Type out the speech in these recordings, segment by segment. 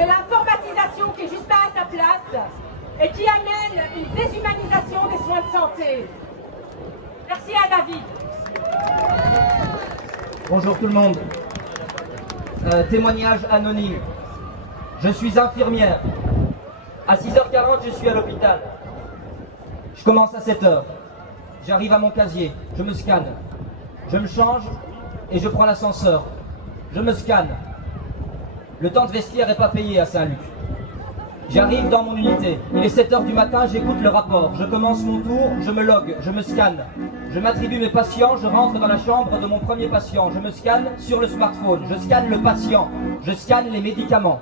de l'informatisation qui est juste pas à sa place et qui amène une déshumanisation des soins de santé. Merci à David. Bonjour tout le monde. Témoignage anonyme. Je suis infirmière. À 6h40, je suis à l'hôpital. Je commence à 7h. J'arrive à mon casier. Je me scanne. Je me change et je prends l'ascenseur. Je me scanne. Le temps de vestiaire n'est pas payé à Saint-Luc. J'arrive dans mon unité. Il est 7h du matin, j'écoute le rapport. Je commence mon tour, je me logue, je me scanne. Je m'attribue mes patients, je rentre dans la chambre de mon premier patient. Je me scanne sur le smartphone. Je scanne le patient. Je scanne les médicaments.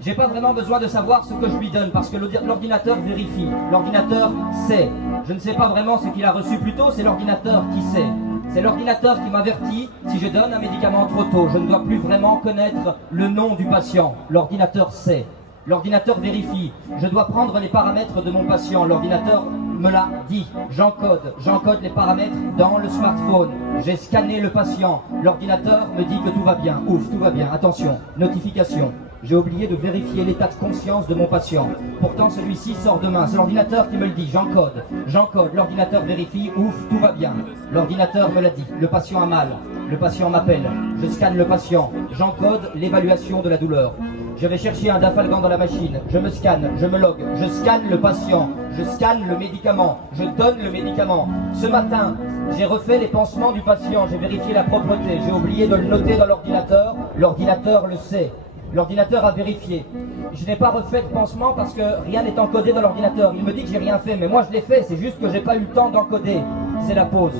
J'ai pas vraiment besoin de savoir ce que je lui donne parce que l'ordinateur vérifie. L'ordinateur sait. Je ne sais pas vraiment ce qu'il a reçu plus tôt, c'est l'ordinateur qui sait. C'est l'ordinateur qui m'avertit si je donne un médicament trop tôt. Je ne dois plus vraiment connaître le nom du patient. L'ordinateur sait. L'ordinateur vérifie. Je dois prendre les paramètres de mon patient. L'ordinateur me l'a dit. J'encode les paramètres dans le smartphone. J'ai scanné le patient. L'ordinateur me dit que tout va bien. Ouf, tout va bien. Attention, notification. J'ai oublié de vérifier l'état de conscience de mon patient. Pourtant, celui-ci sort demain. C'est l'ordinateur qui me le dit. J'encode. L'ordinateur vérifie. Ouf, tout va bien. L'ordinateur me l'a dit. Le patient a mal. Le patient m'appelle. Je scanne le patient. J'encode l'évaluation de la douleur. Je vais chercher un dafalgan dans la machine. Je me scanne. Je me logue. Je scanne le patient. Je scanne le médicament. Je donne le médicament. Ce matin, j'ai refait les pansements du patient. J'ai vérifié la propreté. J'ai oublié de le noter dans l'ordinateur. L'ordinateur le sait. L'ordinateur a vérifié. Je n'ai pas refait de pansement parce que rien n'est encodé dans l'ordinateur. Il me dit que j'ai rien fait, mais moi je l'ai fait, c'est juste que j'ai pas eu le temps d'encoder. C'est la pause.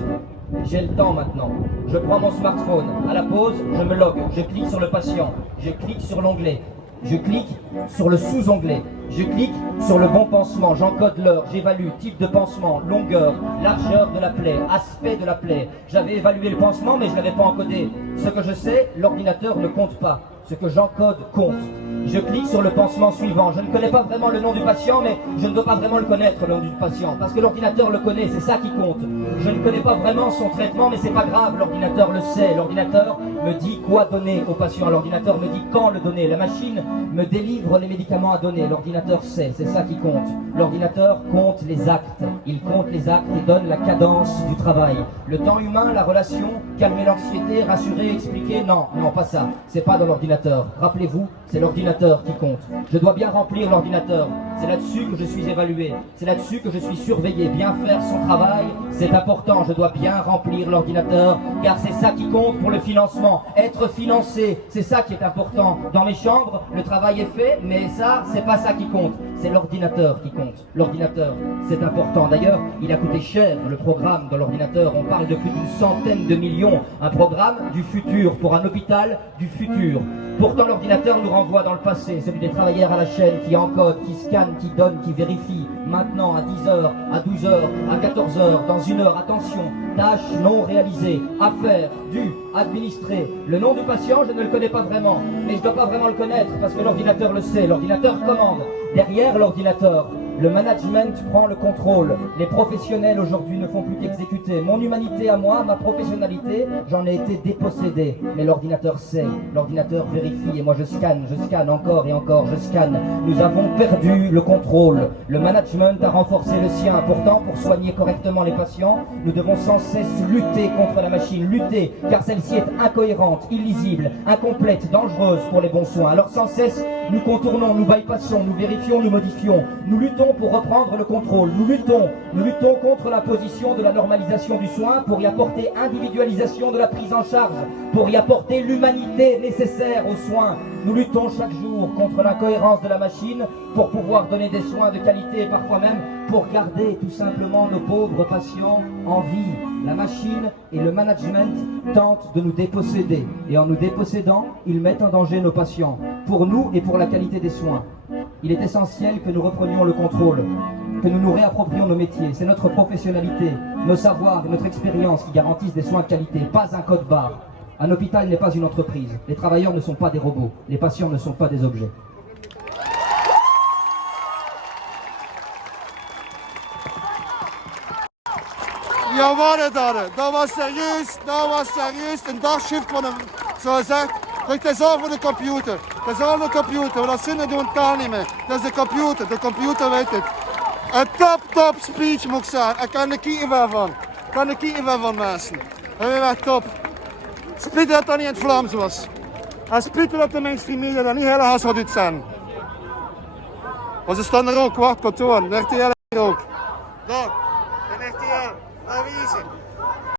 J'ai le temps maintenant. Je prends mon smartphone. À la pause, je me logue. Je clique sur le patient. Je clique sur l'onglet. Je clique sur le sous-onglet. Je clique sur le bon pansement. J'encode l'heure. J'évalue type de pansement, longueur, largeur de la plaie, aspect de la plaie. J'avais évalué le pansement, mais je l'avais pas encodé. Ce que je sais, l'ordinateur ne compte pas. Ce que j'encode compte. Je clique sur le pansement suivant. Je ne connais pas vraiment le nom du patient, mais je ne dois pas vraiment le connaître, le nom du patient, parce que l'ordinateur le connaît, c'est ça qui compte. Je ne connais pas vraiment son traitement, mais c'est pas grave, l'ordinateur le sait. L'ordinateur me dit quoi donner au patient. L'ordinateur me dit quand le donner. La machine me délivre les médicaments à donner. L'ordinateur sait, c'est ça qui compte. L'ordinateur compte les actes. Il compte les actes et donne la cadence du travail. Le temps humain, la relation, calmer l'anxiété, rassurer, expliquer, non, pas ça. C'est pas dans l'ordinateur. Rappelez-vous, c'est l'ordinateur qui compte. Je dois bien remplir l'ordinateur. C'est là-dessus que je suis évalué. C'est là-dessus que je suis surveillé. Bien faire son travail, c'est important. Je dois bien remplir l'ordinateur, car c'est ça qui compte pour le financement. Être financé, c'est ça qui est important. Dans mes chambres, le travail est fait, mais ça, c'est pas ça qui compte. C'est l'ordinateur qui compte. L'ordinateur, c'est important. D'ailleurs, il a coûté cher, le programme dans l'ordinateur. On parle de plus d'une centaine de millions. Un programme du futur, pour un hôpital du futur. Pourtant, l'ordinateur nous renvoie dans le passé, celui des travailleurs à la chaîne qui encode, qui scanne, qui donne, qui vérifie. Maintenant, à 10h, à 12h, à 14h, dans 1 heure, attention, tâche non réalisée, affaire, due, administrée. Le nom du patient, je ne le connais pas vraiment, mais je ne dois pas vraiment le connaître parce que l'ordinateur le sait, l'ordinateur commande. Derrière l'ordinateur, le management prend le contrôle. Les professionnels aujourd'hui ne font plus qu'exécuter. Mon humanité à moi, ma professionnalité, j'en ai été dépossédé. Mais l'ordinateur sait, l'ordinateur vérifie et moi je scanne encore et encore, je scanne. Nous avons perdu le contrôle. Le management a renforcé le sien. Pourtant, pour soigner correctement les patients, nous devons sans cesse lutter contre la machine, lutter, car celle-ci est incohérente, illisible, incomplète, dangereuse pour les bons soins. Alors sans cesse, nous contournons, nous bypassons, nous vérifions, nous modifions. Nous luttons pour reprendre le contrôle. Nous luttons contre la position de la normalisation du soin pour y apporter individualisation de la prise en charge, pour y apporter l'humanité nécessaire aux soins. Nous luttons chaque jour contre l'incohérence de la machine pour pouvoir donner des soins de qualité et parfois même pour garder tout simplement nos pauvres patients en vie. La machine et le management tentent de nous déposséder et en nous dépossédant, ils mettent en danger nos patients, pour nous et pour la qualité des soins. Il est essentiel que nous reprenions le contrôle, que nous nous réapproprions nos métiers. C'est notre professionnalité, nos savoirs et notre expérience qui garantissent des soins de qualité, pas un code barre. Un hôpital n'est pas une entreprise. Les travailleurs ne sont pas des robots. Les patients ne sont pas des objets. Jawohl, dat was serieus, een dagshift van een, zoals gezegd, dat is al voor de computer. Dat is al de computer, wat zinnen doen kan niet meer. Dat is de computer weet het. Een top speech moet ik zeggen. Ik kan er kiezen van mensen. Dat is echt top. Splitter dat dan niet in het Vlaams was. Hij splitter dat de mainstream media dat niet helemaal had zijn. Maar ze staan er ook, wacht, kantoor.